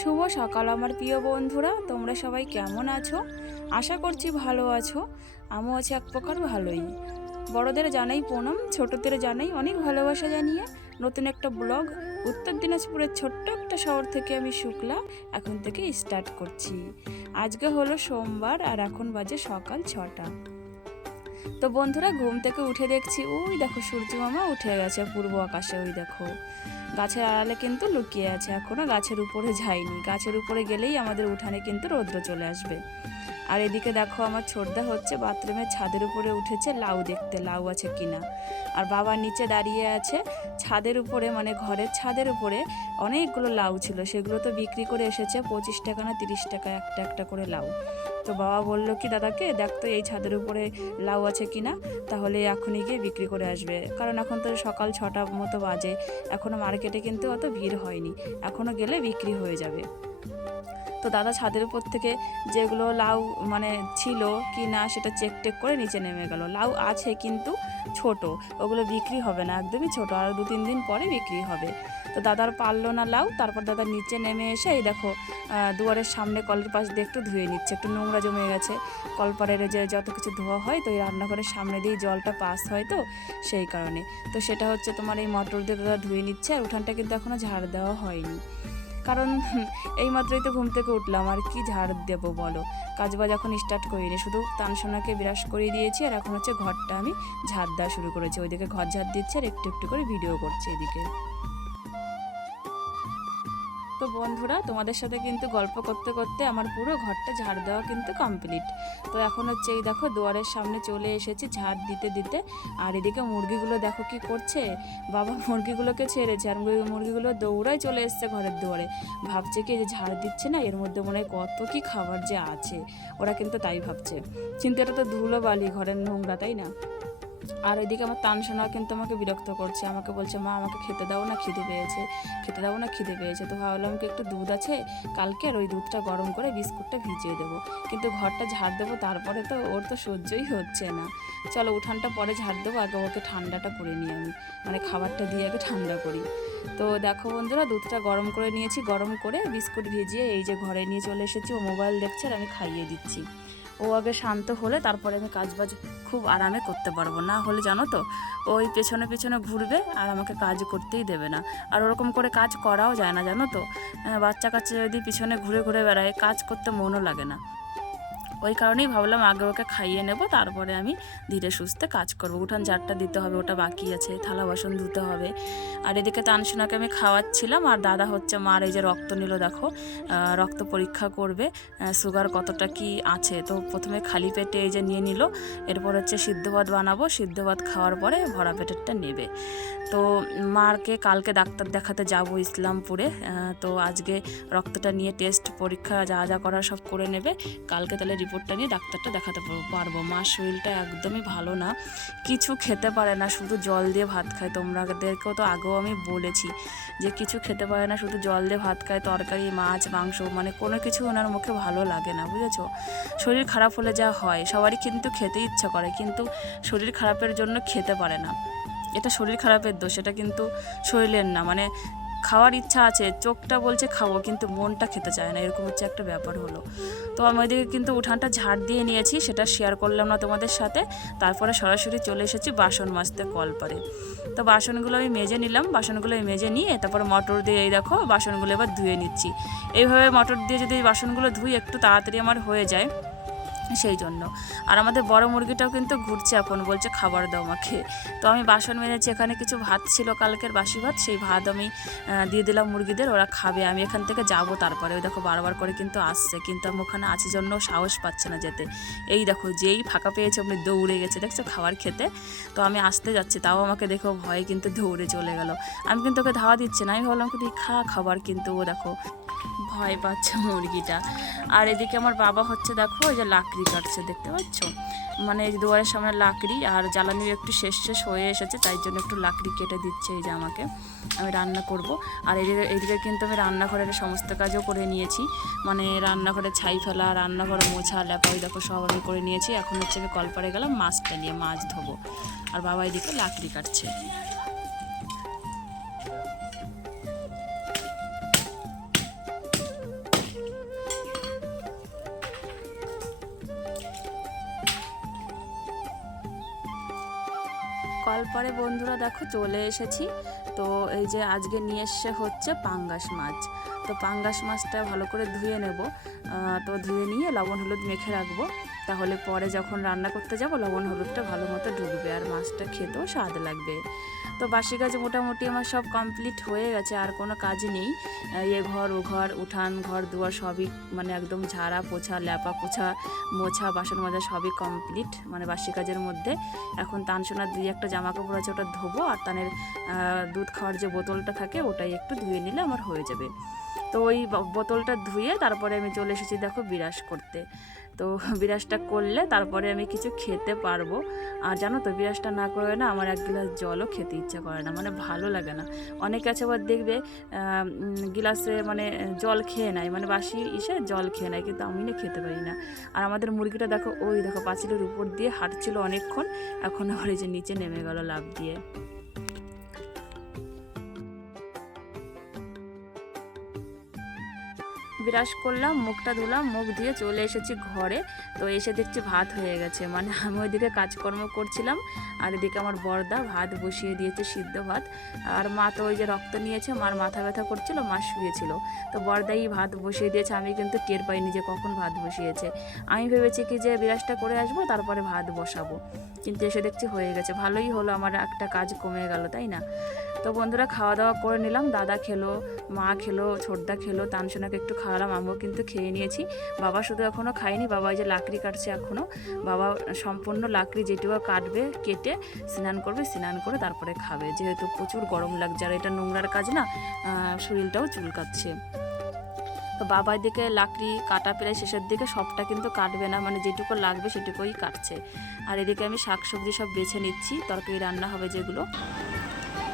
শুভ সকাল আমার প্রিয় বন্ধুরা, তোমরা সবাই কেমন আছো? আশা করছি ভালো আছো। আমিও আছি এক প্রকার ভালোই। বড়দের জানাই প্রণাম, ছোটদের জানাই অনেক ভালোবাসা জানিয়ে নতুন একটা ব্লগ উত্তর দিনাজপুরের ছোট্ট একটা শহর থেকে আমি শুক্লা এখন থেকে স্টার্ট করছি। আজকে হলো সোমবার আর এখন বাজে সকাল 6টা। তো বন্ধুরা, ঘুম থেকে উঠে দেখছি ওই দেখো সূর্য মামা উঠে গেছে পূর্ব আকাশে। ওই দেখো গাছের আড়ালে কিন্তু লুকিয়ে আছে, এখনো গাছের উপরে যায়নি। গাছের উপরে গেলেই আমাদের উঠানে কিন্তু রৌদ্র চলে আসবে। আর এদিকে দেখো আমার ছোটদা হচ্ছে বাথরুমের ছাদের উপরে উঠেছে লাউ দেখতে, লাউ আছে কিনা। আর বাবা নিচে দাঁড়িয়ে আছে ছাদের উপরে, মানে ঘরের ছাদের উপরে অনেকগুলো লাউ ছিল, সেগুলো তো বিক্রি করে এসেছে 25 টাকা না 30 টাকা একটা একটা করে লাউ। তো বাবা বলল কি দাদাকে, দেখ তো এই ছাদের উপরে লাউ আছে কিনা, তাহলে এখনই গিয়ে বিক্রি করে আসবে। কারণ এখন তো সকাল 6টা মতো বাজে, এখনও মার্কেটে কিন্তু অত ভিড় হয়নি, এখনও গেলে বিক্রি হয়ে যাবে। তো দাদা ছাদের উপর থেকে যেগুলো লাউ মানে ছিল কি না সেটা চেক টেক করে নিচে নেমে গেল। লাউ আছে কিন্তু ছোট, ওগুলো বিক্রি হবে না, একদমই ছোট, আর 2-3 দিন পরে বিক্রি হবে। তো দাদার পারলো না লাউ, তারপর দাদা নিচে নেমে এসে এই দেখো দুয়ারের সামনে কলের পাশ দিয়ে একটু ধুয়ে নিচ্ছে, একটু নোংরা জমে গেছে। কলপাড়ের যে যত কিছু ধোয়া হয় তো এই রান্নাঘরের সামনে দিয়ে জলটা পাস হয়, তো সেই কারণে তো সেটা হচ্ছে তোমার এই মটর দিয়ে দাদা ধুয়ে নিচ্ছে। আর উঠানটা কিন্তু এখনও ঝাড় দেওয়া হয়নি, কারণ এই মাত্রই তো ঘুম থেকে উঠলাম, আর কি ঝাড় দেবো বলো। কাজবাজ এখন স্টার্ট করিনি, শুধু তানসোনাকে বিরাস করিয়ে দিয়েছি, আর এখন হচ্ছে ঘরটা আমি ঝাড় দেওয়া শুরু করেছি। ওইদিকে ঘর ঝাড় দিচ্ছে আর একটু একটু করে ভিডিও করছে এদিকে। তো বন্ধুরা, তোমাদের সাথে কিন্তু গল্প করতে করতে আমার পুরো ঘরটা ঝাড় দেওয়া কিন্তু কমপ্লিট। তো এখন হচ্ছে এই দেখো দুয়ারের সামনে চলে এসেছি ঝাড় দিতে দিতে। আর এদিকে মুরগিগুলো দেখো কি করছে, বাবা মুরগিগুলোকে ছেড়েছে আর মুরগিগুলো দৌড়ায় চলে এসছে ঘরের দুয়ারে। ভাবছে কি যে ঝাড় দিচ্ছে না, এর মধ্যে মনে হয় কত কি খাবার যে আছে, ওরা কিন্তু তাই ভাবছে। কিন্তু এটা তো ধুলো বালি, ঘরের নোংরা, তাই না? আর ওইদিকে আমার তানসোনা কিন্তু আমাকে বিরক্ত করছে, আমাকে বলছে মা আমাকে খেতে দাও না, খিদে পেয়েছে, খেতে দাও না, খিদে পেয়েছে। তো ভাবলাম কি একটু দুধ আছে কালকে, আর ওই দুধটা গরম করে বিস্কুটটা ভিজিয়ে দেবো, কিন্তু ঘরটা ঝাড় দেবো তারপরে তো ওর তো সহ্যই হচ্ছে না। চলো উঠানটা পরে ঝাড় দেবো, আগে ওকে ঠান্ডাটা করে নিই আমি, মানে খাবারটা দিয়ে আগে ঠান্ডা করি। তো দেখো বন্ধুরা, দুধটা গরম করে নিয়েছি, গরম করে বিস্কুট ভিজিয়ে এই যে ঘরে নিয়ে চলে এসেছি। ও মোবাইল দেখছে আর আমি খাইয়ে দিচ্ছি। ও আগে শান্ত হলে তারপরে আমি কাজবাজ খুব আরামে করতে পারবো, না হলে জানো তো ওই পেছনে পেছনে ঘুরবে আর আমাকে কাজ করতেই দেবে না। আর ওরকম করে কাজ করাও যায় না, জানো তো। বাচ্চা কাচ্চা যদি পিছনে ঘুরে ঘুরে বেড়ায়, কাজ করতে মনও লাগে না। ওই কারণেই ভাবলাম আগে ওকে খাইয়ে নেব, তারপরে আমি ধীরে সুস্থে কাজ করব। উঠান ঝাড়টা দিতে হবে, ওটা বাকি আছে, থালা বাসন ধুতে হবে। আর এদিকে তানসোনাকে আমি খাওয়াচ্ছিলাম, আর দাদা হচ্ছে মার এই যে রক্ত নিল দেখো, রক্ত পরীক্ষা করবে সুগার কতটা কি আছে। তো প্রথমে খালি পেটে এই যে নিয়ে নিল, এরপর হচ্ছে সিদ্ধ ভাত বানাবো, সিদ্ধ ভাত খাওয়ার পরে ভরা পেটেরটা নেবে। তো মারকে কালকে ডাক্তার দেখাতে যাব ইসলামপুরে। তো আজকে রক্তটা নিয়ে টেস্ট পরীক্ষা যা যা করার সব করে নেবে, কালকে তাহলে রিপোর্টটা নিয়ে ডাক্তারটা দেখাতে পারবো। মার শরীরটা একদমই ভালো না, কিছু খেতে পারে না, শুধু জল দিয়ে ভাত খায়। তোমাদেরকেও তো আগেও আমি বলেছি যে কিছু খেতে পারে না, শুধু জল দিয়ে ভাত খায়, তরকারি মাছ মাংস মানে কোনো কিছু ওনার মুখে ভালো লাগে না, বুঝেছো। শরীর খারাপ হলে যা হয়, সবারই কিন্তু খেতে ইচ্ছা করে, কিন্তু শরীর খারাপের জন্য খেতে পারে না। এটা শরীর খারাপের দোষ, এটা কিন্তু শরীরের না। মানে খাওয়ার ইচ্ছা আছে, চোখটা বলছে খাবো, কিন্তু মনটা খেতে চায় না, এরকম হচ্ছে একটা ব্যাপার হলো। তো আমি ওইদিকে কিন্তু উঠানটা ঝাড় দিয়ে নিয়েছি, সেটা শেয়ার করলাম না তোমাদের সাথে। তারপরে সরাসরি চলে এসেছি বাসন মাজতে কলপারে। তো বাসনগুলো আমি মেজে নিলাম, বাসনগুলো আমি মেজে নিয়ে তারপরে মটর দিয়ে এই দেখো বাসনগুলো এবার ধুয়ে নিচ্ছি। এইভাবে মটর দিয়ে যদি বাসনগুলো ধুই একটু তাড়াতাড়ি আমার হয়ে যায়, সেই জন্য। আর আমাদের বড় মুরগিটাও কিন্তু ঘুরছে, এখন বলছে খাবার দাও আমাকে। তো আমি বাসন মেজেছি, এখানে কিছু ভাত ছিল কালকের বাসি ভাত, সেই ভাত আমি দিয়ে দিলাম মুরগিদের, ওরা খাবে। আমি এখান থেকে যাব, তারপরে ওই দেখো বারবার করে কিন্তু আসছে, কিন্তু আমি ওখানে আছি জন্য সাহস পাচ্ছে না যেতে। এই দেখো যেই ফাঁকা পেয়েছে অমনি দৌড়ে গেছে, দেখছো খাবার খেতে। তো আমি আসতে যাচ্ছি, তাও আমাকে দেখো ভয়ে কিন্তু দৌড়ে চলে গেল। আমি কিন্তু ওকে ধাওয়া দিচ্ছি না, আমি ভাবলাম কি খা খাবার, কিন্তু ও দেখো ভয় পাচ্ছে মুরগিটা। আর এদিকে আমার বাবা হচ্ছে দেখো ওই যে লাকড়ি কাটছে, দেখতে পাচ্ছ, মানে এই দুয়ারের সামনে লাকড়ি, আর জ্বালানির একটু শেষ শেষ হয়ে এসেছে, তাই জন্য একটু লাকড়ি কেটে দিচ্ছে এই যে আমাকে, আমি রান্না করব। আর এইদিকে কিন্তু আমি রান্নাঘরের সমস্ত কাজও করে নিয়েছি, মানে রান্নাঘরে ছাই ফেলা, রান্নাঘরে মোছা লেপা, ওই দেখো সব আমি করে নিয়েছি। এখন হচ্ছে আমি কলপাড়ে গেলাম মাছটা নিয়ে, মাছ ধোবো। আর বাবা এদিকে লাকড়ি কাটছে। তারপরে বন্ধুরা দেখো চলে এসেছি। তো এই যে আজকে নিয়ে এসে হচ্ছে পাঙ্গাস মাছ। তো পাঙ্গাস মাছটা ভালো করে ধুয়ে নেব। তো ধুয়ে নিয়ে লবণ হলুদ মেখে রাখবো, তাহলে পরে যখন রান্না করতে যাব লবণ হলুদটা ভালো মতো ঢুকবে আর মাছটা খেতেও স্বাদ লাগবে। তো বাসি কাজ মোটামুটি আমার সব কমপ্লিট হয়ে গেছে, আর কোনো কাজ নেই। এ ঘর ও ঘর, উঠান ঘর দুয়ার সবই মানে একদম ঝাড়া পোছা, ল্যাপা পোছা, মোছা, বাসন মাজা সবই কমপ্লিট মানে বাসি কাজের মধ্যে। এখন তানসোনার দুই একটা জামা কাপড় আছে, ওটা ধোবো, আর তানের দুধ খাওয়ার যে বোতলটা থাকে ওটাই একটু ধুয়ে নিলে আমার হয়ে যাবে। তো ওই বোতলটা ধুয়ে তারপরে আমি চলে এসেছি দেখো বিরাস করতে। তো বিরাসটা করলে তারপরে আমি কিছু খেতে পারবো। আর জানো তো বিরাসটা না করে না আমার এক গ্লাস জলও খেতে ইচ্ছা করে না, মানে ভালো লাগে না। অনেকে আছে আবার দেখবে গিলাসে মানে জল খেয়ে নেয়, মানে বাসি জল খেয়ে নেয়, কিন্তু আমি না খেতে পারি না। আর আমাদের মুরগিটা দেখো ওই দেখো পাঁচিলের উপর দিয়ে হাঁটছিল অনেকক্ষণ, এখন আবার এই যে নিচে নেমে গেল লাফ দিয়ে। বিরাস করলাম, মুখটা ধুলাম, মুখ ধুয়ে চলে এসেছি ঘরে। তো এসে দেখছি ভাত হয়ে গেছে, মানে আমি ওইদিকে কাজকর্ম করছিলাম আর এদিকে আমার বড়দা ভাত বসিয়ে দিয়েছে, সিদ্ধ ভাত। আর মা তো ওই যে রক্ত নিয়েছে, মার মাথা ব্যথা করছিল, মা শুয়েছিল। তো বড়দাই ভাত বসিয়ে দিয়েছে, আমি কিন্তু টের পাইনি যে কখন ভাত বসিয়েছে। আমি ভেবেছি কি যে বিরাসটা করে আসবো তারপরে ভাত বসাবো, কিন্তু এসে দেখছি হয়ে গেছে। ভালোই হলো, আমার একটা কাজ কমে গেল, তাই না? তো বন্ধুরা খাওয়া দাওয়া করে নিলাম, দাদা খেলো, মা খেলো, ছোটদা খেলো, তানসোনাকে একটু খাওয়ালাম, আমিও কিন্তু খেয়ে নিয়েছি। বাবা শুধু এখনও খাইনি, বাবা এই যে লাকড়ি কাটছে এখনও। বাবা সম্পূর্ণ লাকড়ি যেটুকু কাটবে কেটে স্নান করবে, স্নান করে তারপরে খাবে, যেহেতু প্রচুর গরম লাগছে আর এটা নোংরার কাজ না, শরীরটাও চুলকাচ্ছে। তো বাবা দিকে লাকড়ি কাটা প্রায় শেষের দিকে, সবটা কিন্তু কাটবে না, মানে যেটুকু লাগবে সেটুকুই কাটছে। আর এদিকে আমি শাকসবজি সব বেছে নিচ্ছি, তরকারি রান্না হবে যেগুলো।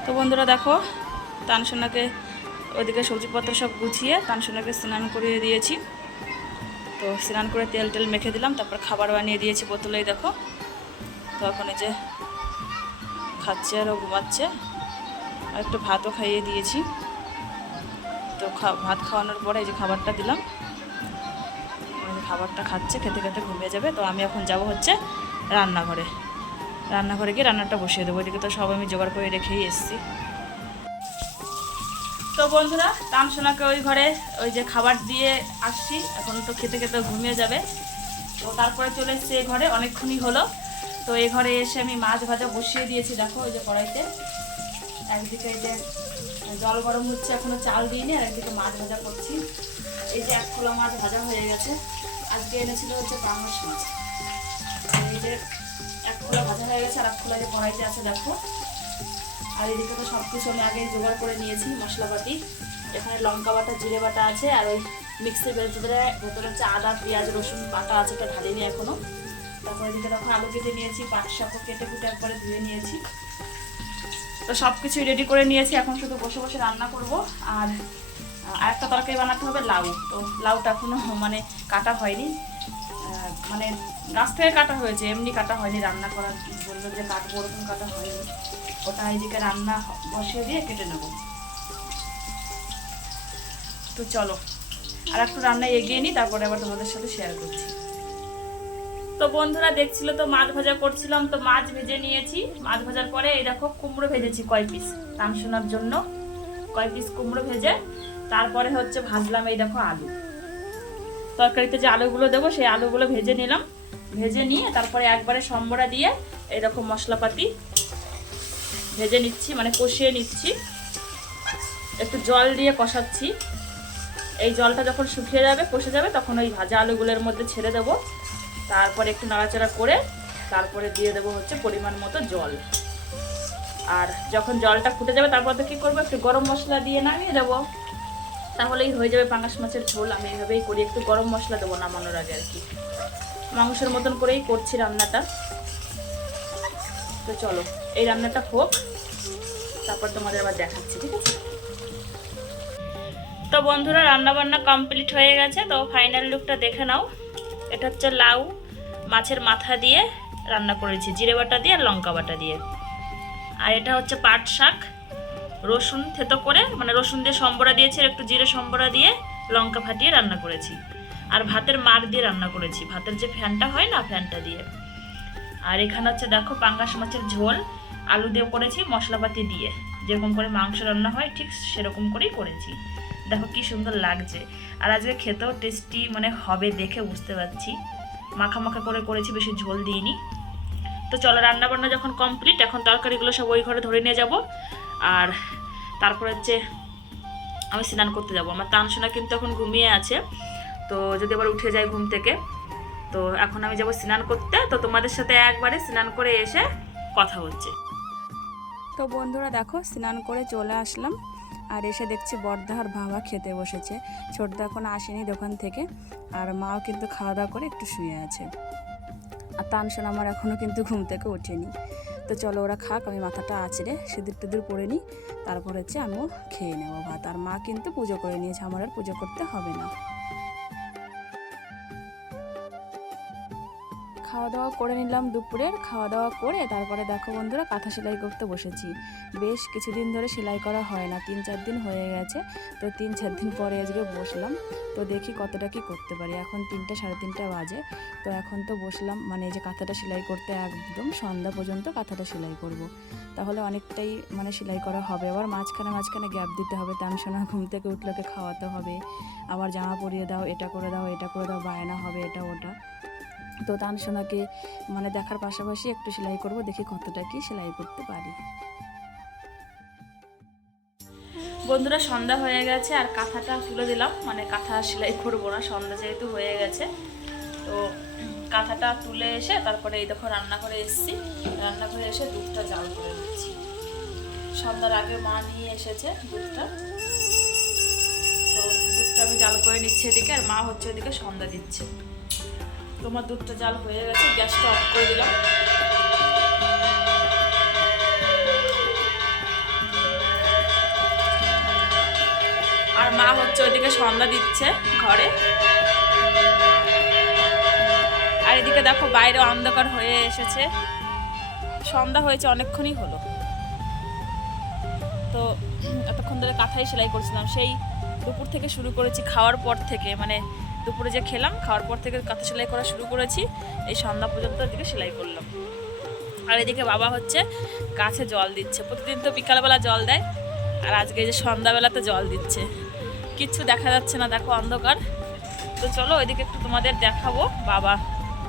তো বন্ধুরা দেখো তানসোনাকে ওইদিকে সবজিপত্র সব গুছিয়ে তানসোনাকে স্নান করিয়ে দিয়েছি। তো স্নান করে তেল টেল মেখে দিলাম, তারপর খাবার বানিয়ে দিয়েছি বোতলেই দেখো। তো এখন এই যে খাচ্ছে আর ও ঘুমাচ্ছে, আর একটু ভাতও খাইয়ে দিয়েছি। তো ভাত খাওয়ানোর পরে এই যে খাবারটা দিলাম, খাবারটা খাচ্ছে, খেতে খেতে ঘুমিয়ে যাবে। তো আমি এখন যাব হচ্ছে রান্নাঘরে, রান্নাঘরে গিয়ে রান্নাটা বসিয়ে দেবো। এদিকে তো সব আমি জোগাড় করে রেখেই এসেছি। তো বন্ধুরা তানসোনাকে ওই ঘরে ওই যে খাবার দিয়ে আসছি, এখন তো খেতে খেতে ঘুমিয়ে যাবে। তো তারপরে চলে এসেছি এই ঘরে, অনেকক্ষণই হলো। তো এই ঘরে এসে আমি মাছ ভাজা বসিয়ে দিয়েছি দেখো ওই যে কড়াইতে। একদিকে এই যে জল গরম হচ্ছে, এখনো চাল দিইনি, আর একদিকে মাছ ভাজা করছি। এই যে 1 খোলা মাছ ভাজা হয়ে গেছে, আজকে এনেছিল হচ্ছে পাঙ্গাস মাছ। এই যে 1 খোলা ভাজা হয়ে গেছে, আর 1 খোলা যে কড়াইতে আছে দেখো। আর এদিকে তো সব কিছু আমি আগে জোগাড় করে নিয়েছি মশলাপাতি। এখানে লঙ্কা বাটা, জিরে বাটা আছে, আর ওই মিক্সির ভেতরে হচ্ছে আদা, পেঁয়াজ, রসুন বাটা আছে, এটা ঢালিনি এখনো। তারপরে এদিকে দেখো আলু কেটে নিয়েছি, পাট শাকও কেটে কুটে একবারে ধুয়ে নিয়েছি। তো সব কিছু রেডি করে নিয়েছি, এখন শুধু বসে বসে রান্না করব। আর একটা তরকারি বানাতে হবে লাউ। তো লাউটা এখনো মানে কাটা হয়নি, মানে গাছ থেকে কাটা হয়েছে, এমনি কাটা হয়নি, রান্না করার বললো যে কাটবো, ওরকম কাটা হয়নি। ওটা এইদিকে রান্না বসিয়ে দিয়ে কেটে নেব। তো চলো আর একটু রান্না এগিয়ে নিই, তারপরে আবার তোমাদের সাথে শেয়ার করছি। তো বন্ধুরা দেখছিল তো মাছ ভাজা করছিলাম, তো মাছ ভেজে নিয়েছি। মাছ ভাজার পরে এই দেখো কুমড়ো ভেজেছি কয় পিস, তানসোনার জন্য কয় পিস কুমড়ো ভেজে তারপরে হচ্ছে ভাজলাম এই দেখো আলু। তরকারিতে যে আলুগুলো দেবো সেই আলুগুলো ভেজে নিলাম, ভেজে নিয়ে তারপরে একবারে সম্বরা দিয়ে এই দেখো মশলাপাতি ভেজে নিচ্ছি, মানে কষিয়ে নিচ্ছি। একটু জল দিয়ে কষাচ্ছি, এই জলটা যখন শুকিয়ে যাবে, কষে যাবে, তখন ওই ভাজা আলুগুলোর মধ্যে ছেড়ে দেবো। তারপরে একটু নাড়াচাড়া করে তারপরে দিয়ে দেবো হচ্ছে পরিমাণ মতো জল। আর যখন জলটা ফুটে যাবে তারপর তো কী করবো, একটু গরম মশলা দিয়ে নামিয়ে দেবো, তাহলেই হয়ে যাবে পাঙ্গাস মাছের ঝোল। আমি এইভাবেই করি, একটু গরম মশলা দেবো নামানোর আগে আর কি, মাংসের মতন করেই করছি রান্নাটা। তো চলো এই রান্নাটা হোক, তারপর তোমাদের আবার দেখাচ্ছি, ঠিক আছে? তো বন্ধুরা রান্না বান্না কমপ্লিট হয়ে গেছে, তো ফাইনাল লুকটা দেখে নাও। এটা হচ্ছে লাউ মাছের মাথা দিয়ে রান্না করেছি, জিরে বাটা দিয়ে আর লঙ্কা বাটা দিয়ে। আর এটা হচ্ছে পাট শাক, রসুন থেতো করে, মানে রসুন দিয়ে সম্বরা দিয়েছি, আর একটু জিরে সম্বরা দিয়ে লঙ্কা ফাটিয়ে রান্না করেছি। আর ভাতের মাড় দিয়ে রান্না করেছি, ভাতের যে ফ্যানটা হয় না, ফ্যানটা দিয়ে। আর এখানে হচ্ছে দেখো পাঙ্গাস মাছের ঝোল, আলু দিয়ে করেছি মশলাপাতি দিয়ে, যেরকম করে মাংস রান্না হয় ঠিক সেরকম করেই করেছি। দেখো কি সুন্দর লাগছে, আর আজকে খেতেও টেস্টি মানে হবে দেখে বুঝতে পারছি। মাখা মাখা করে করেছি, বেশি ঝোল দিইনি। তো চলো, রান্না বান্না যখন কমপ্লিট, এখন তরকারিগুলো সব ওই ঘরে ধরে নিয়ে যাব। আর তারপর হচ্ছে আমি স্নান করতে যাব। আমার তানসোনা কিন্তু এখন ঘুমিয়ে আছে, তো যদি আবার উঠে যায় ঘুম থেকে, তো এখন আমি যাব স্নান করতে। তো তোমাদের সাথে একবারে স্নান করে এসে কথা হচ্ছে। তো বন্ধুরা দেখো, স্নান করে চলে আসলাম, আর এসে দেখছি বড়দা আর বাবা খেতে বসেছে। ছোটদা এখন আসেনি দোকান থেকে, আর মাও কিন্তু খাওয়া দাওয়া করে একটু শুয়ে আছে। আর তানসোনা আমার এখনও কিন্তু ঘুম থেকে ওঠেনি। তো চলো ওরা খাক, আমি মাথাটা আঁচড়ে সিঁদুর টিঁদুর পরে নিই, তারপর হচ্ছে আমিও খেয়ে নেবো ভাত। আর মা কিন্তু পুজো করে নিয়েছে, আমার আর পুজো করতে হবে না। খাওয়া দাওয়া করে নিলাম, দুপুরের খাওয়া দাওয়া করে তারপরে দেখো বন্ধুরা কাঁথা সেলাই করতে বসেছি। বেশ কিছুদিন ধরে সেলাই করা হয় না, 3-4 দিন হয়ে গেছে। তো 3-4 দিন পরে আজকে বসলাম, তো দেখি কতটা কি করতে পারি। এখন 3টা 3:30 বাজে, তো এখন তো বসলাম মানে এই যে কাঁথাটা সেলাই করতে, একদম সন্ধ্যা পর্যন্ত কাঁথাটা সেলাই করব। তাহলে অনেকটাই মানে সেলাই করা হবে। আবার মাঝখানে গ্যাপ দিতে হবে, তানসোনা ঘুম থেকে উঠলোকে খাওয়াতে হবে, আবার জামা পরিয়ে দাও, এটা করে দাও, এটা করে দাও, বায়না হবে এটা ওটা। তো তানসোনাকে মানে দেখার পাশাপাশি একটু সেলাই করব, দেখি কতটা কি সেলাই করতে পারি। বন্ধুরা সন্ধ্যা হয়ে গেছে, আর কাঁথাটা তুলে দিলাম, মানে কাঁথা সেলাই করবো না, সন্ধ্যা যেহেতু হয়ে গেছে। তো কাঁথাটা তুলে এসে তারপরে এই দেখো রান্নাঘরে এসেছি। রান্নাঘরে এসে দুধটা জাল করে নিচ্ছি। সন্ধ্যার আগে মা নিয়ে এসেছে দুধটা, তো দুধটা আমি জাল করে নিচ্ছি এদিকে, আর মা হচ্ছে ওদিকে সন্ধ্যা দিচ্ছে। তোমার দুধটা জাল হয়ে গেছে, গ্যাসটা অফ করে দিলাম। আর মা হচ্ছে ওইদিকে সন্ধ্যা দিচ্ছে ঘরে। আর এদিকে দেখো বাইরে অন্ধকার হয়ে এসেছে, সন্ধ্যা হয়েছে অনেকক্ষণই হলো। তো এতক্ষণ ধরে কাঁথাই সেলাই করছিলাম, সেই দুপুর থেকে শুরু করেছি, খাওয়ার পর থেকে, মানে দুপুরে যে খেলাম খাওয়ার পর থেকে কাঁথা সেলাই করা শুরু করেছি, এই সন্ধ্যা পর্যন্ত এদিকে সেলাই করলাম। আর এদিকে বাবা হচ্ছে গাছে জল দিচ্ছে, প্রতিদিন তো বিকালবেলা জল দেয়, আর আজকে এই যে সন্ধ্যাবেলাতে জল দিচ্ছে। কিচ্ছু দেখা যাচ্ছে না, দেখো অন্ধকার। তো চলো ওইদিকে একটু তোমাদের দেখাবো, বাবা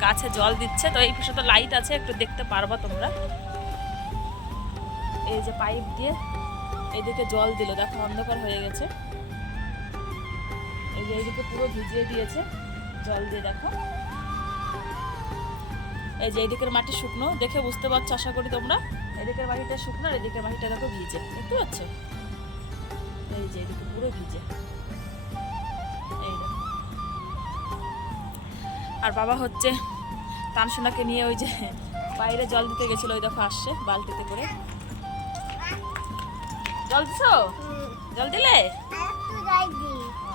গাছে জল দিচ্ছে। তো এই পাশে তো লাইট আছে, একটু দেখতে পারবা তোমরা। এই যে পাইপ দিয়ে এদিকে জল দিল, দেখো অন্ধকার হয়ে গেছে। এই যে এইদিকে পুরো ভিজিয়ে দিয়েছে জল দিয়ে, দেখো। এই যে এইদিকের মাটি শুকনো, দেখে বুঝতে পারছো আশা করি তোমরা। এদিকের মাটিটা শুকনো, আর এদিকের মাটিটা দেখো ভিজে, দেখতে পাচ্ছ? এই যে এদিকে পুরো ভিজে, এই দেখো। আর বাবা হচ্ছে তানসোনাকে নিয়ে ওই যে বাইরে জল দিতে গেছিল, ওই দেখো আসছে বালতিতে করে। জল দিছো? জল দিলে?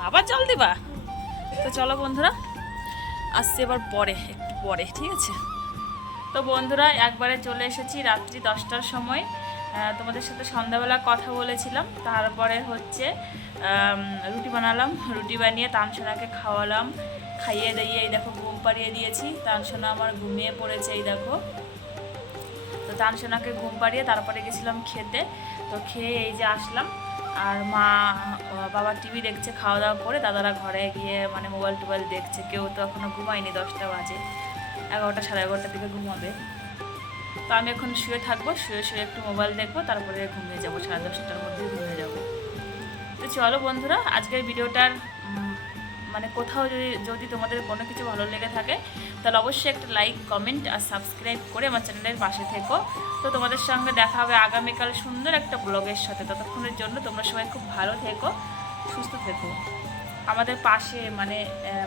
আবার জল দিবা? তো চলো বন্ধুরা, আসছে এবার পরে, একটু পরে, ঠিক আছে? তো বন্ধুরা একবারে চলে এসেছি রাত্রি 10টার সময়। তোমাদের সাথে সন্ধ্যাবেলা কথা বলেছিলাম, তারপরে হচ্ছে রুটি বানালাম। রুটি বানিয়ে তানসোনাকে খাওয়ালাম, খাইয়ে দিয়ে এই দেখো ঘুম পাড়িয়ে দিয়েছি। তানসোনা আমার ঘুমিয়ে পড়েছে, এই দেখো। তো তানসোনাকে ঘুম পাড়িয়ে তারপরে গেছিলাম খেতে। তো খেয়ে এই যে আসলাম, আর মা বাবা টিভি দেখছে খাওয়া দাওয়া করে, দাদারা ঘরে গিয়ে মানে মোবাইল টোবাইল দেখছে। কেউ তো এখনও ঘুমায়নি, 10টা বাজে, 11টা 11:30 দিকে ঘুমাবে। তো আমি এখন শুয়ে থাকবো, শুয়ে শুয়ে একটু মোবাইল দেখবো, তারপরে ঘুমিয়ে যাবো, 10:30টার মধ্যে ঘুমিয়ে যাবো। তো চলো বন্ধুরা, আজকের ভিডিওটার মানে কোথাও যদি তোমাদের কোনো কিছু ভালো লেগে থাকে, তাহলে অবশ্যই একটা লাইক, কমেন্ট আর সাবস্ক্রাইব করে আমার চ্যানেলের পাশে থেকো। তো তোমাদের সঙ্গে দেখা হবে আগামীকাল সুন্দর একটা ব্লগের সাথে। ততক্ষণের জন্য তোমরা সবাই খুব ভালো থেকো, সুস্থ থেকো। আমাদের পাশে মানে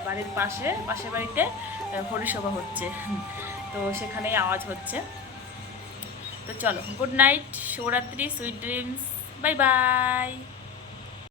বাড়ির পাশের বাড়িতে হরিসভা হচ্ছে, তো সেখানেই আওয়াজ হচ্ছে। তো চলো, গুড নাইট, শুভরাত্রি, সুইট ড্রিমস, বাই বাই।